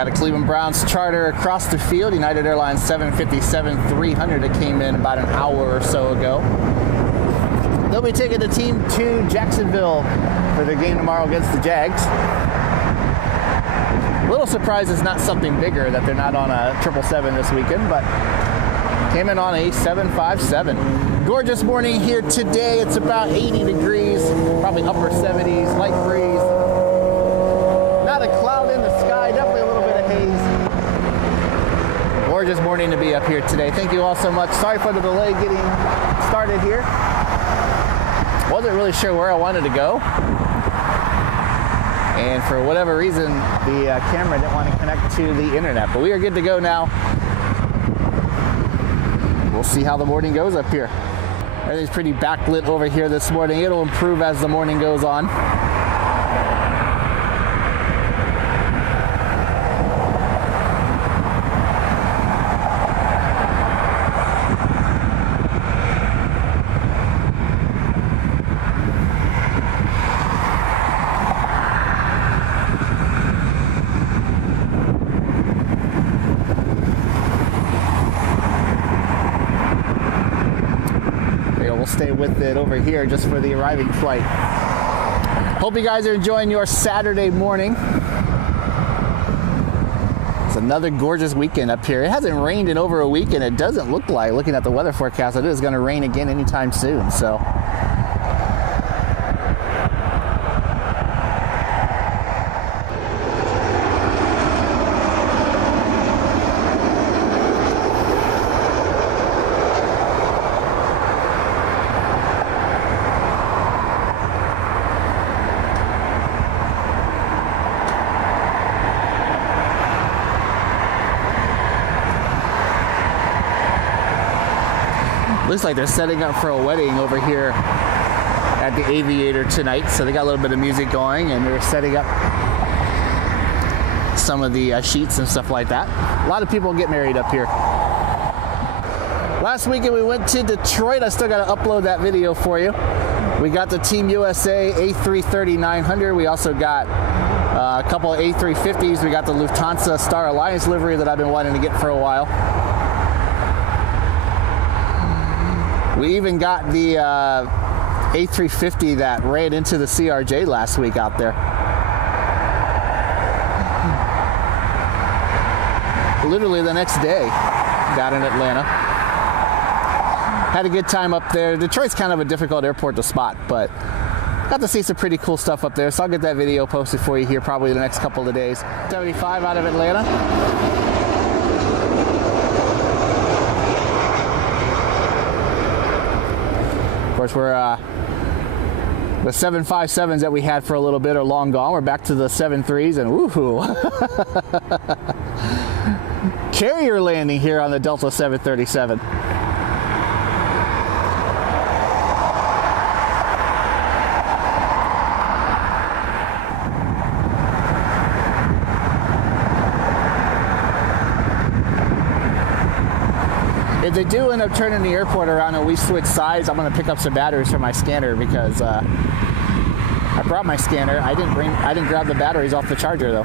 Got a Cleveland Browns charter across the field, United Airlines 757-300 that came in about an hour or so ago. They'll be taking the team to Jacksonville for their game tomorrow against the Jags. A little surprised it's not something bigger that they're not on a 777 this weekend, but came in on a 757. Gorgeous morning here today. It's about 80 degrees, probably upper 70s, light breeze. Not a cloud in the sky, definitely a little bit of haze. Gorgeous morning to be up here today. Thank you all so much. Sorry for the delay getting started here. Wasn't really sure where I wanted to go. And for whatever reason, the camera didn't want to connect to the internet. But we are good to go now. We'll see how the morning goes up here. Everything's pretty backlit over here this morning. It'll improve as the morning goes on. We'll stay with it over here just for the arriving flight. Hope you guys are enjoying your Saturday morning. It's another gorgeous weekend up here. It hasn't rained in over a week, and it doesn't look like, looking at the weather forecast, that it is going to rain again anytime soon. So looks like they're setting up for a wedding over here at the Aviator tonight. So they got a little bit of music going, and they're setting up some of the sheets and stuff like that. A lot of people get married up here. Last weekend we went to Detroit. I still got to upload that video for you. We got the Team USA A330-900. We also got a couple of A350s. We got the Lufthansa Star Alliance livery that I've been wanting to get for a while. We even got the A350 that ran into the CRJ last week out there. Literally the next day, got in Atlanta. Had a good time up there. Detroit's kind of a difficult airport to spot, but got to see some pretty cool stuff up there. So I'll get that video posted for you here probably the next couple of days. 75 out of Atlanta. Of course, we're the 757s that we had for a little bit are long gone. We're back to the 73s, and woohoo! Carrier landing here on the Delta 737. If they do end up turning the airport around and we switch sides, I'm going to pick up some batteries for my scanner because I brought my scanner. I didn't grab the batteries off the charger though.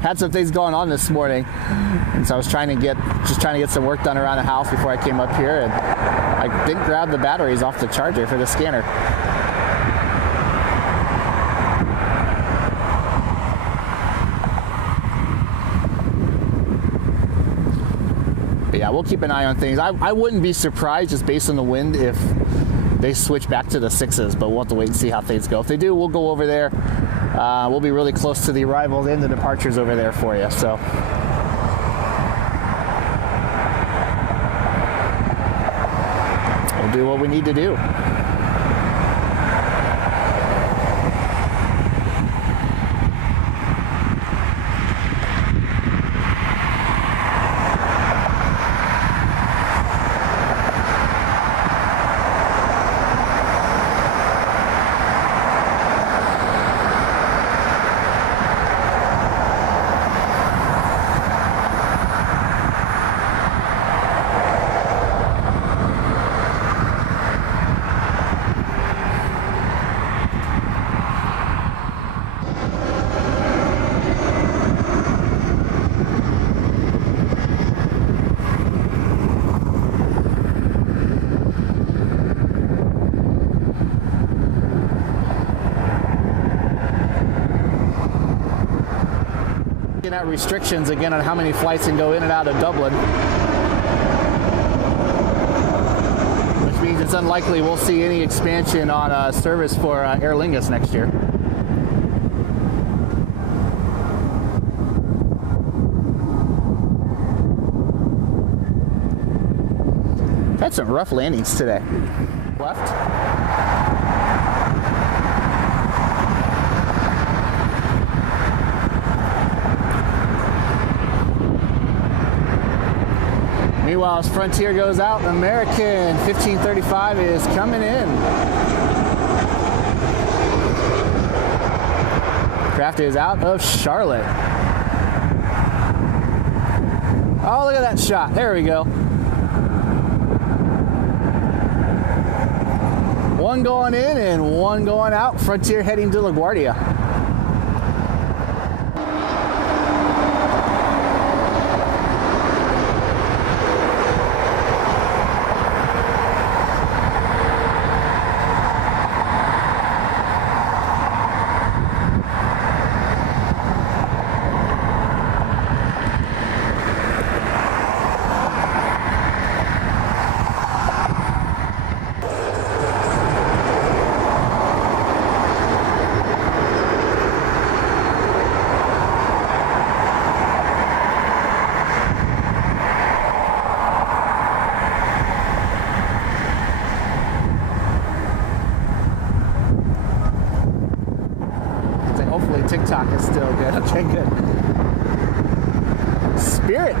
Had some things going on this morning, and so I was trying to get some work done around the house before I came up here, and I didn't grab the batteries off the charger for the scanner. Yeah, we'll keep an eye on things. I wouldn't be surprised just based on the wind if they switch back to the 6s, but we'll have to wait and see how things go. If they do, we'll go over there. We'll be really close to the arrivals and the departures over there for you. So we'll do what we need to do. looking at restrictions again on how many flights can go in and out of Dublin, which means it's unlikely we'll see any expansion on service for Aer Lingus next year. Had some rough landings today. Left. Meanwhile, as Frontier goes out, American 1535 is coming in. Craft is out of Charlotte. Oh, look at that shot. There we go. One going in and one going out. Frontier heading to LaGuardia. TikTok is still good. Okay, good. Spirit.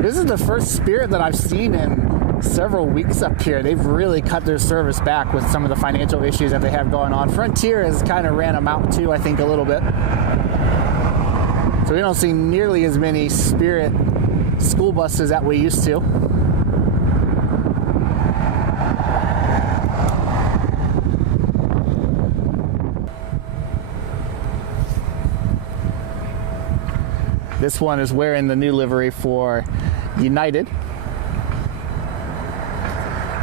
This is the first Spirit that I've seen in several weeks up here. They've really cut their service back with some of the financial issues that they have going on. Frontier has kind of ran them out too, I think, a little bit. So we don't see nearly as many Spirit school buses that we used to. This one is wearing the new livery for United.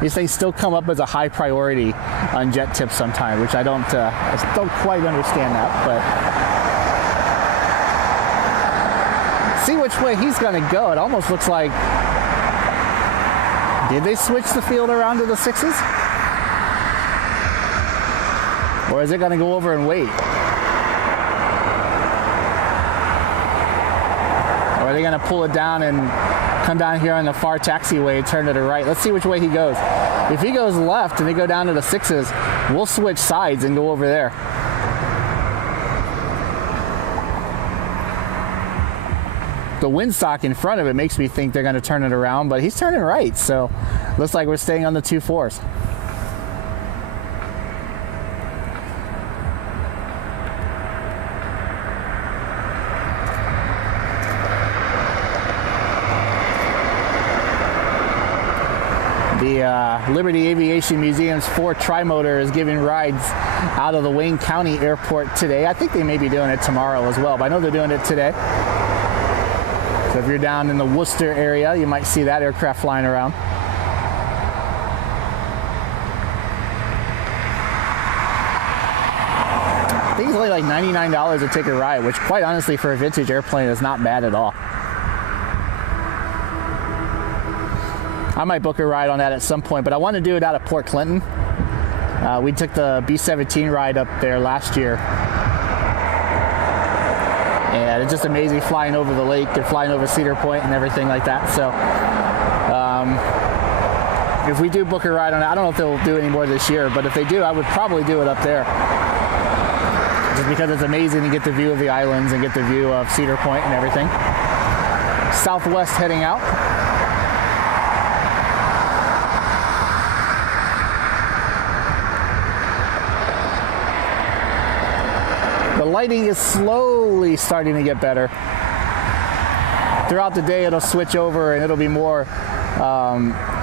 These things still come up as a high priority on jet tips sometimes, which I don't quite understand that, but see which way he's going to go. It almost looks like, did they switch the field around to the sixes? Or is it going to go over and wait? Or are they going to pull it down and come down here on the far taxiway, turn to the right? Let's see which way he goes. If he goes left and they go down to the sixes, we'll switch sides and go over there. The windsock in front of it makes me think they're going to turn it around, but he's turning right, so looks like we're staying on the 2-4s. The Liberty Aviation Museum's Ford Trimotor is giving rides out of the Wayne County Airport today. I think they may be doing it tomorrow as well, but I know they're doing it today. So if you're down in the Worcester area, you might see that aircraft flying around. I think it's only like $99 to take a ride, which quite honestly for a vintage airplane is not bad at all. I might book a ride on that at some point, but I want to do it out of Port Clinton. We took the B-17 ride up there last year. And it's just amazing flying over the lake and flying over Cedar Point and everything like that. So if we do book a ride on it, I don't know if they'll do any more this year, but if they do, I would probably do it up there. Just because it's amazing to get the view of the islands and get the view of Cedar Point and everything. Southwest heading out. The lighting is slowly starting to get better. Throughout the day, it'll switch over and it'll be more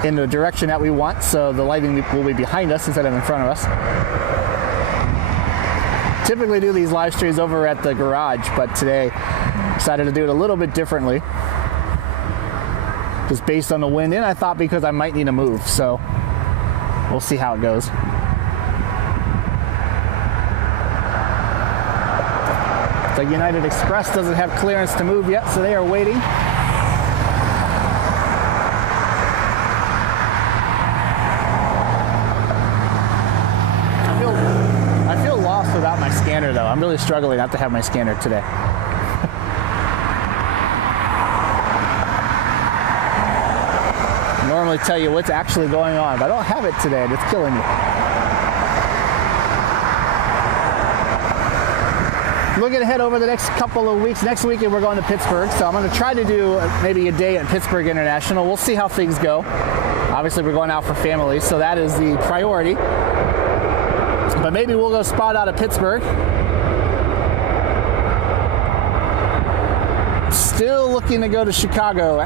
in the direction that we want. So the lighting will be behind us instead of in front of us. Typically do these live streams over at the garage, but today decided to do it a little bit differently. just based on the wind, and I thought because I might need to move. So we'll see how it goes. So United Express doesn't have clearance to move yet, so they are waiting. I feel lost without my scanner, though. I'm really struggling not to have my scanner today. Normally tell you what's actually going on, but I don't have it today, and it's killing me. Looking ahead over the next couple of weeks. Next weekend we're going to Pittsburgh, so I'm going to try to do maybe a day at Pittsburgh International. We'll see how things go. Obviously we're going out for family, so that is the priority. But maybe we'll go spot out of Pittsburgh. Still looking to go to Chicago.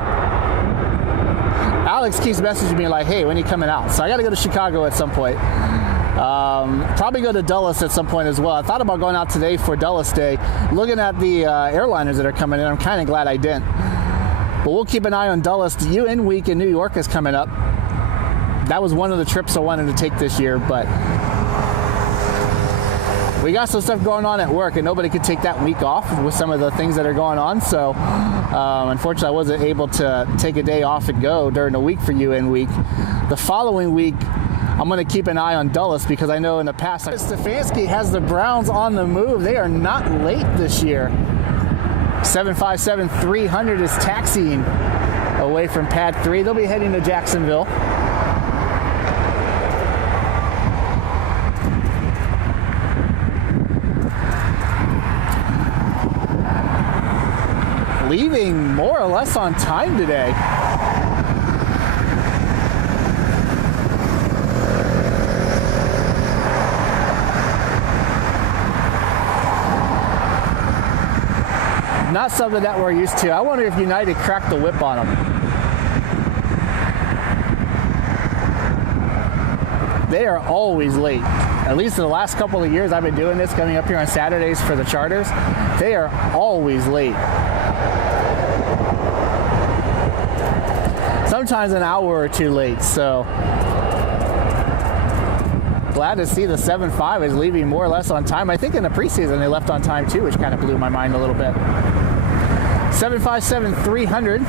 Alex keeps messaging me like, hey, when are you coming out? So I got to go to Chicago at some point. Probably go to Dulles at some point as well. I thought about going out today for Dulles Day. Looking at the airliners that are coming in, I'm kind of glad I didn't. But we'll keep an eye on Dulles. The UN Week in New York is coming up. That was one of the trips I wanted to take this year, but we got some stuff going on at work, and nobody could take that week off with some of the things that are going on. So unfortunately, I wasn't able to take a day off and go during the week for UN Week. The following week, I'm going to keep an eye on Dulles because I know in the past, Stefanski has the Browns on the move. They are not late this year. 757-300 is taxiing away from pad 3. They'll be heading to Jacksonville. Leaving more or less on time today. Not something that we're used to. I wonder if United cracked the whip on them. They are always late. At least in the last couple of years I've been doing this, coming up here on Saturdays for the charters. They are always late. Sometimes an hour or two late, so glad to see the 7.5 is leaving more or less on time. I think in the preseason they left on time too, which kind of blew my mind a little bit. 757-300.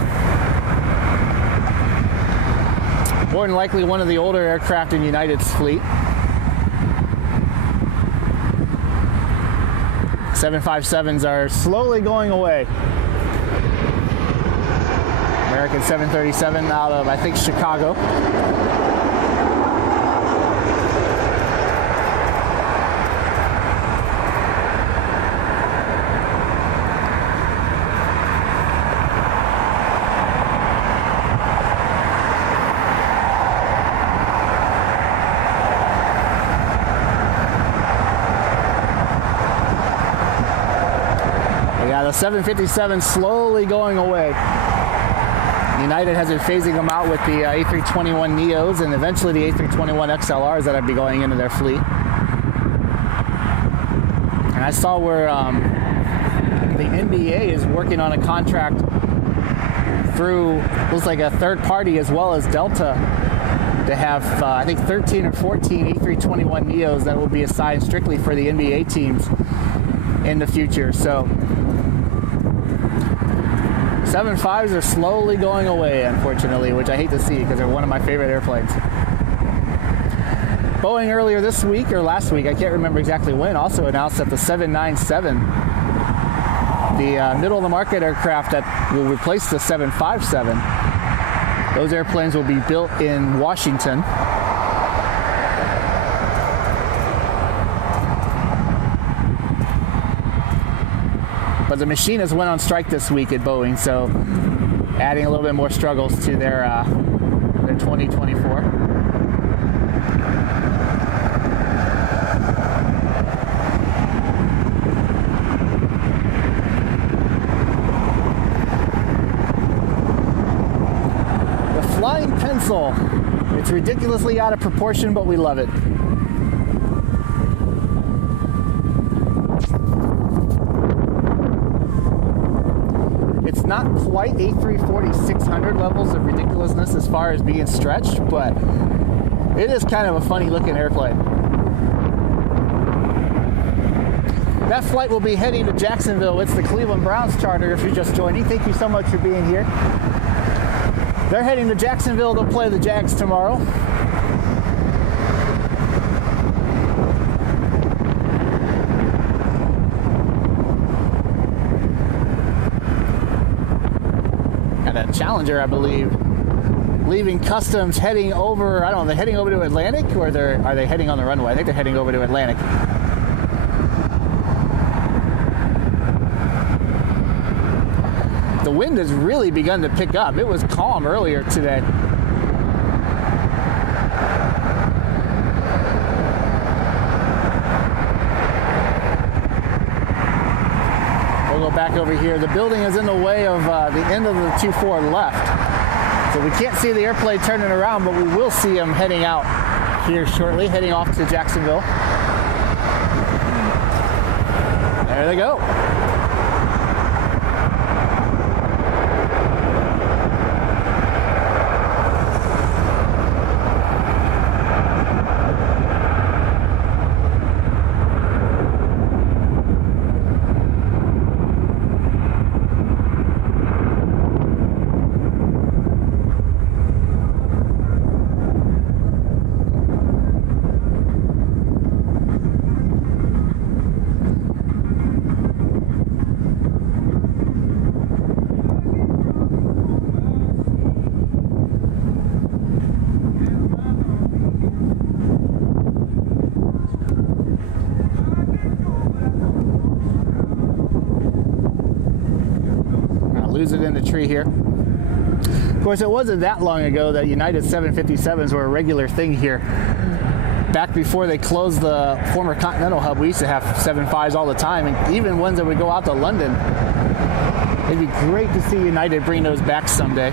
More than likely one of the older aircraft in United's fleet. 757s are slowly going away. American 737 out of, I think, Chicago. The 757 slowly going away. United has been phasing them out with the A321neos and eventually the A321XLRs that would be going into their fleet. And I saw where the NBA is working on a contract through, looks like a third party as well as Delta, to have I think 13 or 14 A321neos that will be assigned strictly for the NBA teams in the future. So 7.5s are slowly going away, unfortunately, which I hate to see because they're one of my favorite airplanes. Boeing earlier this week, or last week, I can't remember exactly when, also announced that the 797, the middle-of-the-market aircraft that will replace the 757, those airplanes will be built in Washington. But the machinists went on strike this week at Boeing, so adding a little bit more struggles to their 2024. The flying pencil. It's ridiculously out of proportion, but we love it. It's not quite A340-600 levels of ridiculousness as far as being stretched, but it is kind of a funny looking airplane. That flight will be heading to Jacksonville. It's the Cleveland Browns charter if you're just joining. Thank you so much for being here. They're heading to Jacksonville to play the Jags tomorrow. And a Challenger, I believe, leaving customs, heading over, I don't know, they're heading over to Atlantic, or are they heading on the runway? I think they're heading over to Atlantic. The wind has really begun to pick up. It was calm earlier today. We'll go back over here. The building is in the way of the end of the 2-4 left. So we can't see the airplane turning around, but we will see them heading out here shortly, heading off to Jacksonville. There they go. Lose it in the tree here. Of course, it wasn't that long ago that United 757s were a regular thing here. Back before they closed the former Continental hub, we used to have 75s all the time, and even ones that would go out to London. It'd be great to see United bring those back someday.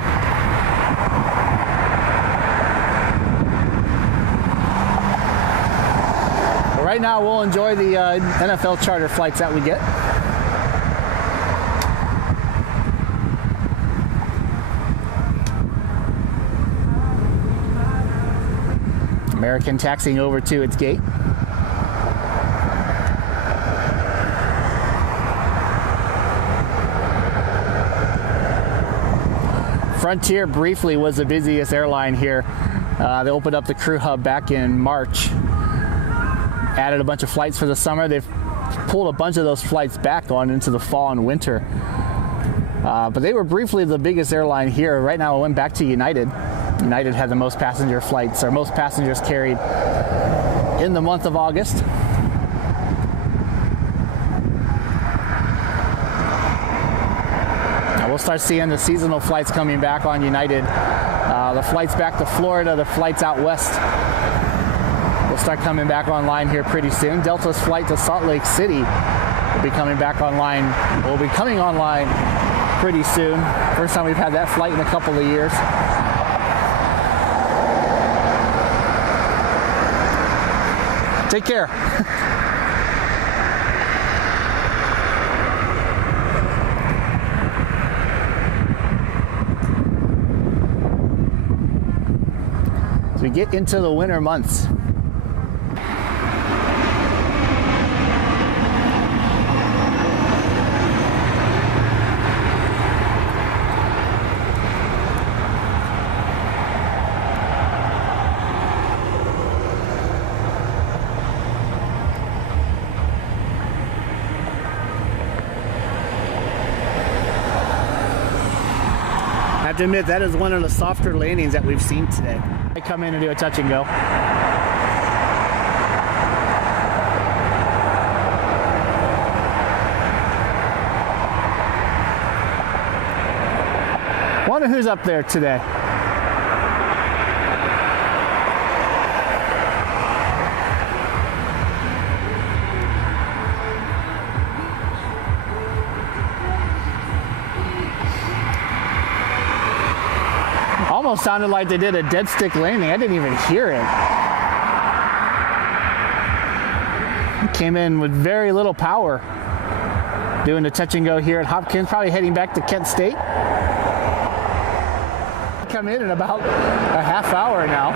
But right now, we'll enjoy the NFL charter flights that we get. American taxiing over to its gate. Frontier briefly was the busiest airline here. They opened up the crew hub back in March. Added a bunch of flights for the summer. They've pulled a bunch of those flights back on into the fall and winter. But they were briefly the biggest airline here. Right now it went back to United. United had the most passenger flights, or most passengers carried in the month of August. Now we'll start seeing the seasonal flights coming back on United. The flights back to Florida, the flights out west will start coming back online here pretty soon. Delta's flight to Salt Lake City will be coming back online, will be coming online pretty soon. First time we've had that flight in a couple of years. Take care. As we get into the winter months. I have to admit, that is one of the softer landings that we've seen today. I come in and do a touch and go. Wonder who's up there today. Almost sounded like they did a dead stick landing. I didn't even hear it. It came in with very little power. Doing the touch and go here at Hopkins, probably heading back to Kent State. Come in about a half hour now.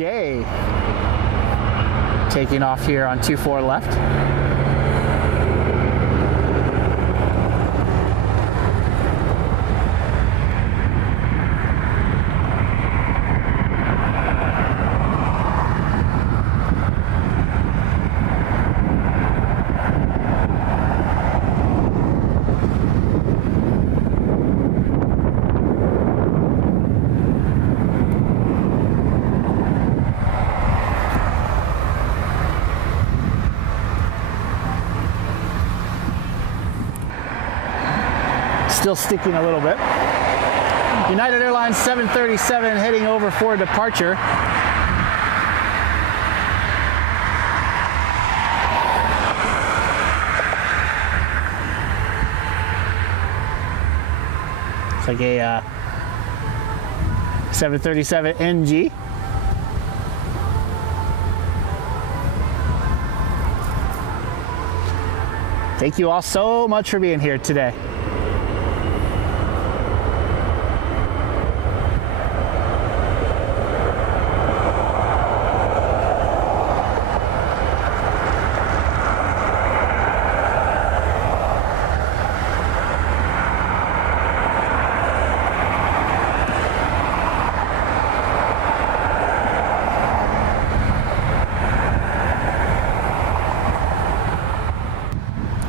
Yay. Taking off here on 24 left. Still sticking a little bit. United Airlines 737 heading over for departure. It's like a 737 NG. Thank you all so much for being here today.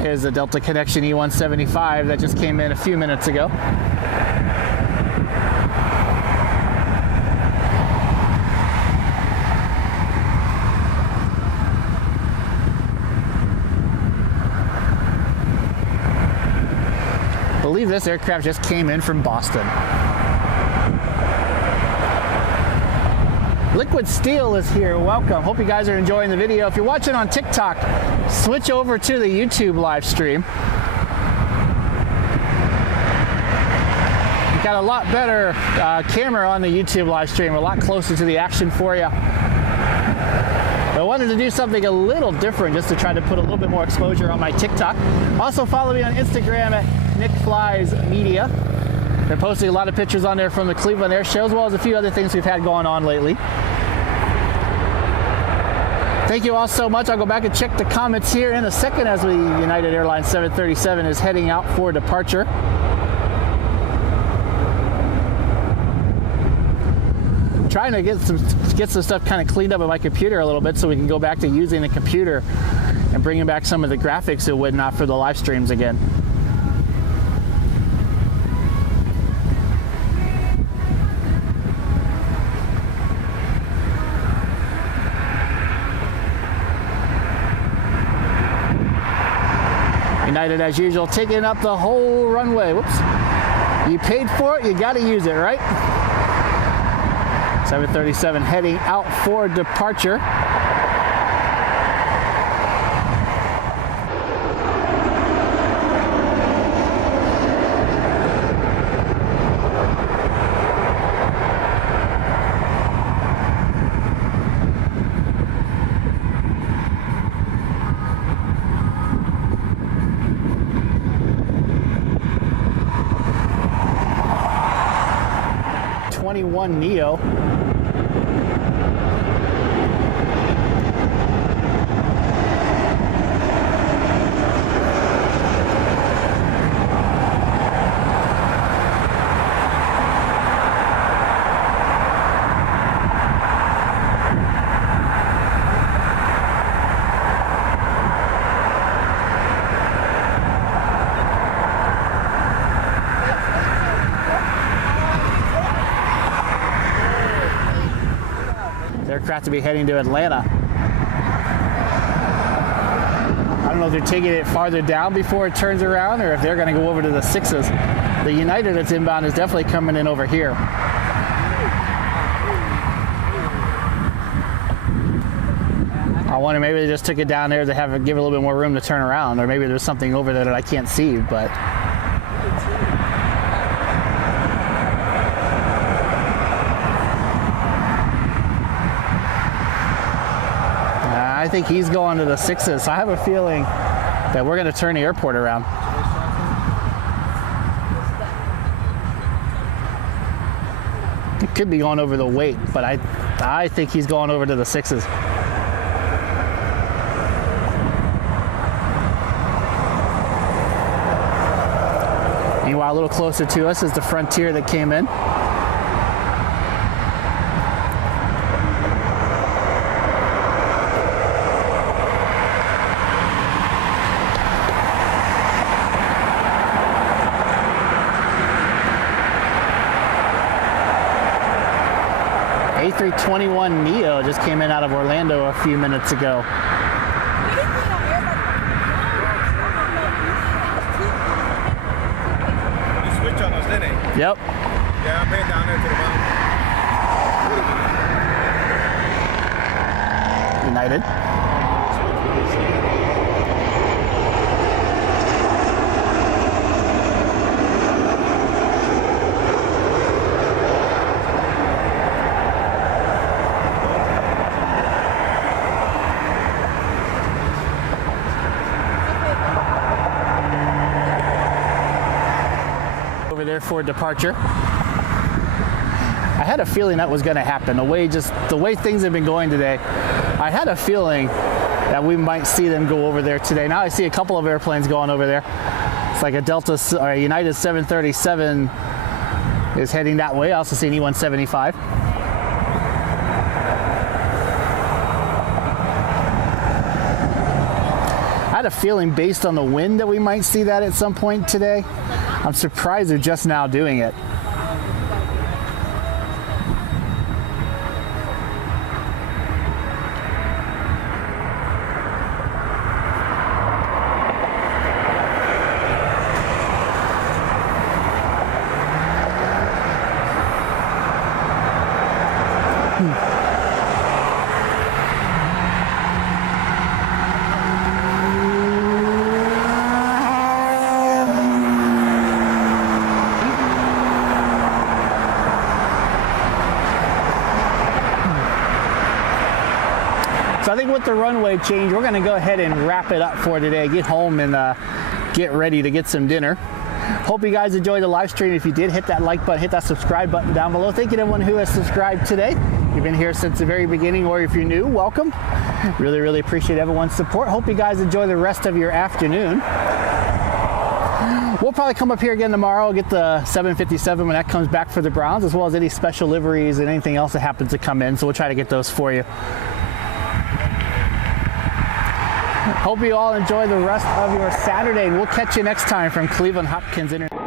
Is the Delta Connection E175 that just came in a few minutes ago. I believe this aircraft just came in from Boston. Liquid Steel is here. Welcome. Hope you guys are enjoying the video. If you're watching on TikTok, switch over to the YouTube live stream. We've got a lot better camera on the YouTube live stream, a lot closer to the action for you. I wanted to do something a little different just to try to put a little bit more exposure on my TikTok. Also follow me on Instagram at NickFliesMedia. Been posting a lot of pictures on there from the Cleveland Air Show, as well as a few other things we've had going on lately. Thank you all so much. I'll go back and check the comments here in a second as the United Airlines 737 is heading out for departure. Trying to get some stuff kind of cleaned up on my computer a little bit so we can go back to using the computer and bringing back some of the graphics and whatnot for the live streams again. United, as usual, taking up the whole runway. Whoops. You paid for it, you got to use it, right? 737 heading out for departure. Neo. Aircraft to be heading to Atlanta. I don't know if they're taking it farther down before it turns around or if they're going to go over to the 6s. The United that's inbound is definitely coming in over here. I wonder, maybe they just took it down there to give it a little bit more room to turn around, or maybe there's something over there that I can't see, but. I think he's going to the 6s, so I have a feeling that we're going to turn the airport around. It could be going over the weight, but I think he's going over to the 6s. Meanwhile, a little closer to us is the Frontier that came in. A321neo just came in out of Orlando a few minutes ago. You switch on us, didn't it? Yep. Yeah, I'm heading down there to the bottom. United. There for departure. I had a feeling that was going to happen. The way things have been going today, I had a feeling that we might see them go over there today. Now I see a couple of airplanes going over there. It's like a Delta or a United 737 is heading that way. I also see an E175. I had a feeling based on the wind that we might see that at some point today. I'm surprised they're just now doing it. So I think with the runway change, we're going to go ahead and wrap it up for today. Get home and get ready to get some dinner. Hope you guys enjoyed the live stream. If you did, hit that like button, hit that subscribe button down below. Thank you to everyone who has subscribed today. If you've been here since the very beginning, or if you're new, welcome. Really, really appreciate everyone's support. Hope you guys enjoy the rest of your afternoon. We'll probably come up here again tomorrow, get the 757 when that comes back for the Browns, as well as any special liveries and anything else that happens to come in. So we'll try to get those for you. Hope you all enjoy the rest of your Saturday, and we'll catch you next time from Cleveland Hopkins International.